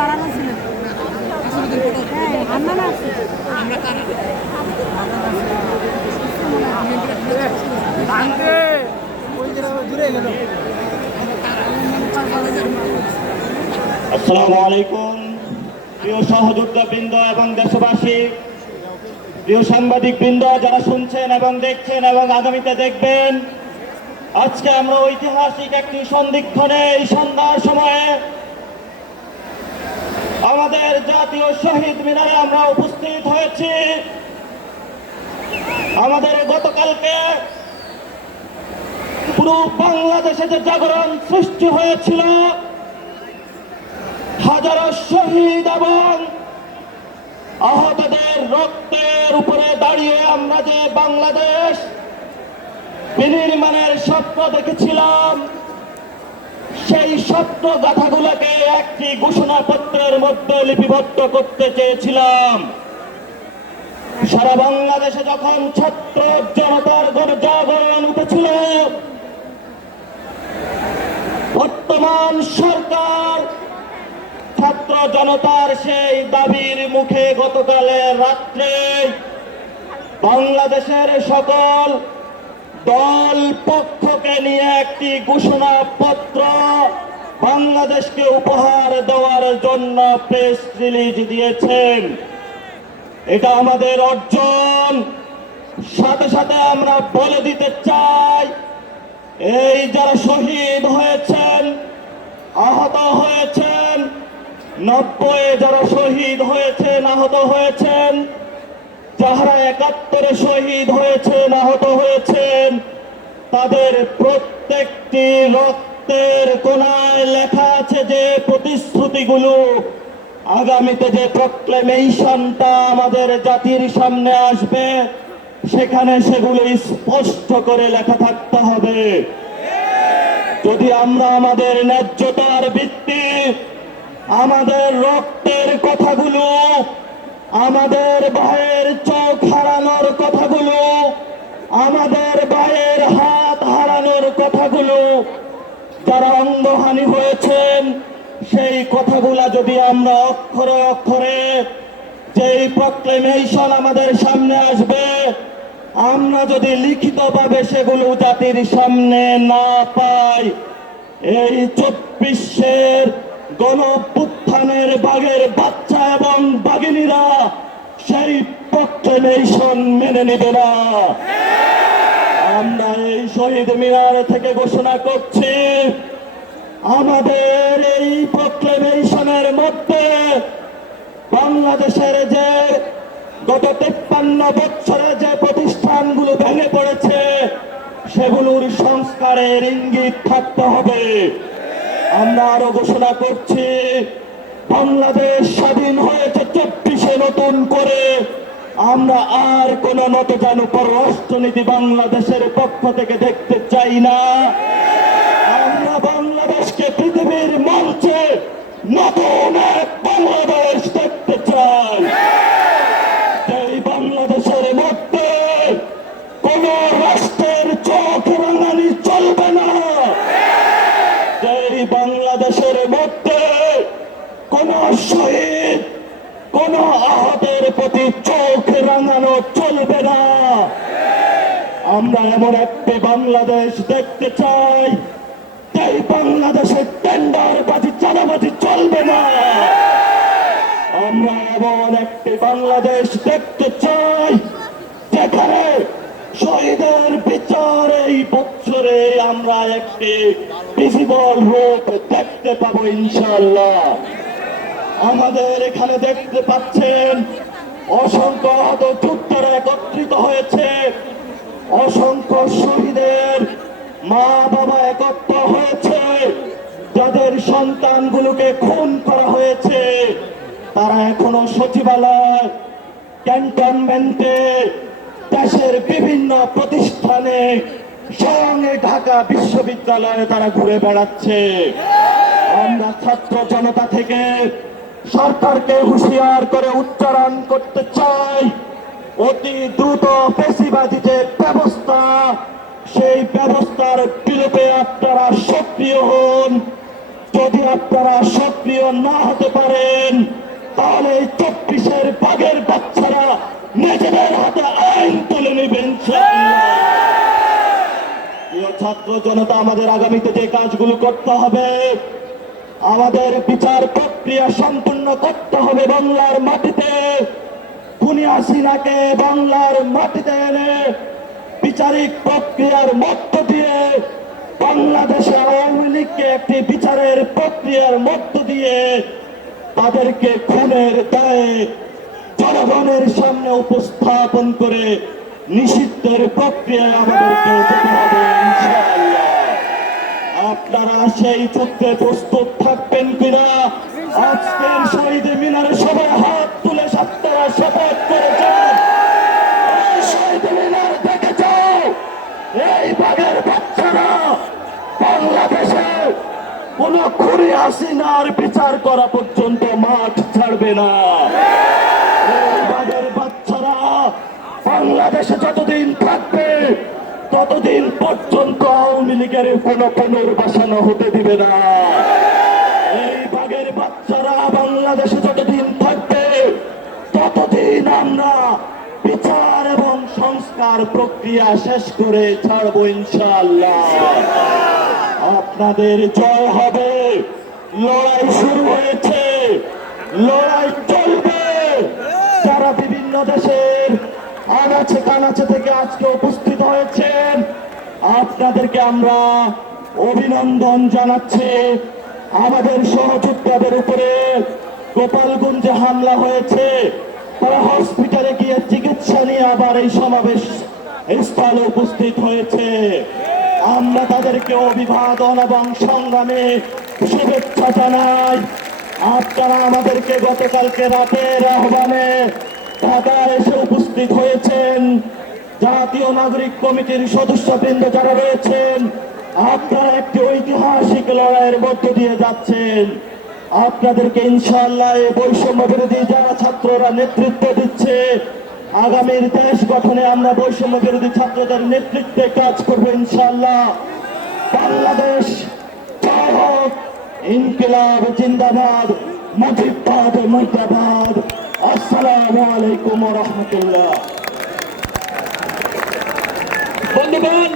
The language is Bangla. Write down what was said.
বাড়ানো ছিল। হ্যাঁ, আন্দানা আছে। আসসালামু আলাইকুম প্রিয় সহযোদ্ধা বৃন্দ এবং দেশবাসী, প্রিয় সাংবাদিক বৃন্দ যারা শুনছেন এবং দেখছেন এবং আগামীতে দেখবেন, আজকে আমরা ঐতিহাসিক একটি সন্ধিক্ষণে এই সন্ধ্যার সময়ে আমাদের জাতীয় শহীদ মিনারে আমরা উপস্থিত হয়েছি। আমাদের গতকালকে পুরো বাংলাদেশে যে জাগরণ সৃষ্টি হয়েছিল, হাজারো শহীদ এবং আহতদের রক্তের উপরে দাঁড়িয়ে আমরা যে বাংলাদেশ বিনির্মাণের স্বপ্ন দেখেছিলাম, সেই স্বপ্ন গাথাগুলোকে একটি ঘোষণাপত্রের মধ্যে লিপিবদ্ধ করতে চেয়েছিলাম। সারা বাংলাদেশে যখন ছাত্র জনতার গণজাগরণ উঠেছিল, বর্তমান সরকার ছাত্র জনতার সেই দাবির মুখে গতকালের রাত্রে বাংলাদেশের সকল দল পক্ষকে নিয়ে একটি ঘোষণাপত্র বাংলাদেশকে উপহার দেওয়ার জন্য প্রেস রিলিজ দিয়েছেন। এটা আমাদের অর্জন। সাথে সাথে আমরা বলে দিতে চাই, এই যারা শহীদ হয়েছেন, আহত হয়েছেন, 90 যারা শহীদ হয়েছেন, আহত হয়েছেন, যারা 71 শহীদ হয়েছেন, আহত হয়েছেন, তাদের প্রত্যেকটি রক্তের কোণায় লেখা আছে যে প্রতিশ্রুতিগুলো আগামীতে যে প্রক্লেমেশনটা আমাদের জাতির সামনে আসবে, সেখানে সেগুলো স্পষ্ট করে লেখা থাকতে হবে। যদি আমরা আমাদের ন্যায্যতার ভিত্তি, আমাদের রক্তের কথাগুলো, আমাদের ভাইয়ের চোখ হারানোর কথাগুলো, আমাদের ভাইয়ের হাত হারানোর কথাগুলো, যারা অঙ্গহানি হয়েছেন, সেই কথাগুলা যদি আমরা অক্ষরে অক্ষরে, যেই প্রক্লেমেশন আমাদের সামনে আসবে, আমরা যদি লিখিতভাবে সেগুলো জাতির সামনে না পাই, এই 24-এর গণঅভ্যুত্থানের বাঘের বাচ্চা এবং বাঘিনীরা সেই প্রক্লেমেশন মেনে নেবে না। আমরা এই শহীদ মিনার থেকে ঘোষণা করছি, আমাদের এই প্রক্লেমেশনের মধ্যে বাংলাদেশের যে গত 53 বছরে যে প্রতিষ্ঠানগুলো ভেঙে পড়েছে, সেগুলোর সংস্কারের ইঙ্গিত থাকতে হবে। আমরা আরো ঘোষণা করছি, বাংলাদেশ স্বাধীন হয়েছে 24-এ নতুন করে। আমরা আর কোন নতজানু পররাষ্ট্রনীতি বাংলাদেশের পক্ষ থেকে দেখতে চাই না। আমরা বাংলাদেশকে পৃথিবীর মঞ্চে নতুন এক বাংলাদেশ দেখতে চাই। এই বাংলাদেশের মধ্যে কোন রাষ্ট্রের চোখ রাঙানি চলবে না। এই বাংলাদেশের মধ্যে কোন শহীদ, কোন আহতের প্রতি চোখ রাঙানো চলবে না। আমরা এমন একটি বাংলাদেশ দেখতে চাই, এই বাংলাদেশের টেন্ডারবাজি, চাঁদাবাজি চলবে না। আমরা এমন একটি বাংলাদেশ দেখতে চাই, যেখানে শহীদের বিচার এই বছরে আমরা একটি ভিজিবল রূপ দেখতে পাবো ইনশাআল্লাহ। আমাদের এখানে দেখতে পাচ্ছেন অসংখ্য আহত যোদ্ধারা একত্রিত হয়েছে, অসংখ্য শহীদের মা বাবা একত্র হয়েছে, যাদের সন্তানগুলোকে খুন করা হয়েছে, তারা এখনো সচিবালয়, ক্যান্টনমেন্টে, দেশের বিভিন্ন প্রতিষ্ঠানে, সঙ্গে ঢাকা বিশ্ববিদ্যালয়ে তারা ঘুরে বেড়াচ্ছে। আমরা ছাত্র জনতা থেকে সরকারকে হুঁশিয়ার করে উচ্চারণ করতে চাই, অতি দ্রুত ফ্যাসিবাদী যে ব্যবস্থা, সেই ব্যবস্থার বিরুদ্ধে আপনারা সক্রিয় হন। যদি আপনারা সক্রিয় না না হতে পারেন, তাহলে এই 24-এর বাঘের বাচ্চারা নিজেদের হাতে আইন তুলে নেবেন। প্রিয় ছাত্র জনতা, আমাদের আগামীতে যে কাজগুলো করতে হবে, আমাদের বিচার প্রক্রিয়া সম্পূর্ণ করতে হবে বাংলার মাটিতে। খুনি হাসিনাকে বাংলার মাটিতে এনে বিচারিক প্রক্রিয়ার মধ্য দিয়ে বাংলাদেশে আওয়ামী লীগকে একটি বিচারের প্রক্রিয়ার মধ্য দিয়ে তাদেরকে খুনের দায়ে জনগণের সামনে উপস্থাপন করে নিষিদ্ধের প্রক্রিয়ায় আমাদেরকে যেতে হবে ইনশাআল্লাহ। আপনারা সেই যুদ্ধে প্রস্তুত থাকবেন কিনা? আজকের শহীদ মিনারে সবাই হাত তুলে আপনারা শপথ করে যান। এই শহীদ মিনার দেখে যাও, এই বাঘের বাচ্চারা বাংলাদেশে কোন খুনি হাসিনার বিচার করা পর্যন্ত মাঠ ছাড়বে না। এই বাঘের বাচ্চারা বাংলাদেশে যতদিন থাকবে ততদিন পর্যন্ত আওয়ামী লীগের কোন পুনর্বাসন হতে দিবে না। এই বাঘের বাচ্চারা বাংলাদেশে যতদিন থাকবে ততদিন আমরা বিচার এবং সংস্কার প্রক্রিয়া শেষ করে ছাড়বো ইনশাআল্লাহ। আপনাদের জয় হবে। লড়াই শুরু হয়েছে, লড়াই চলবে। যারা বিভিন্ন দেশের আনাচে কানাচে থেকে আজকে উপস্থিত হয়েছেন, আপনাদেরকে আমরা অভিনন্দন জানাচ্ছি। আমাদের সহযোদ্ধাদের উপরে গোপালগঞ্জে হামলা হয়েছে, তারা হসপিটালে গিয়ে চিকিৎসা নিয়ে আবার এই সমাবেশ স্থলে উপস্থিত হয়েছে। আমরা তাদেরকে অভিবাদন এবং সংগ্রামে শুভেচ্ছা জানাই। আপনারা আমাদেরকে গতকালকে রাতের আহ্বানে ঢাকায় এসে উপস্থিত হয়েছেন। জাতীয় নাগরিক কমিটির সদস্যবৃন্দ যারা রয়েছেন, আপনারা একটি ঐতিহাসিক লড়াইয়ের মধ্য দিয়ে যাচ্ছেন। আপনাদেরকে ইনশাআল্লাহ এই বৈষম্য বিরোধী যারা ছাত্ররা নেতৃত্ব দিচ্ছে, আগামীর দেশ গঠনে আমরা বৈষম্য বিরোধী ছাত্রদের নেতৃত্বে কাজ করবো ইনশাআল্লাহ। বাংলাদেশ জয় হোক, ইনকিলাব জিন্দাবাদ, মুজিববাদ মুর্দাবাদ। আসসালামু আলাইকুম ওয়া রাহমাতুল্লাহ। বন্ধুগণ,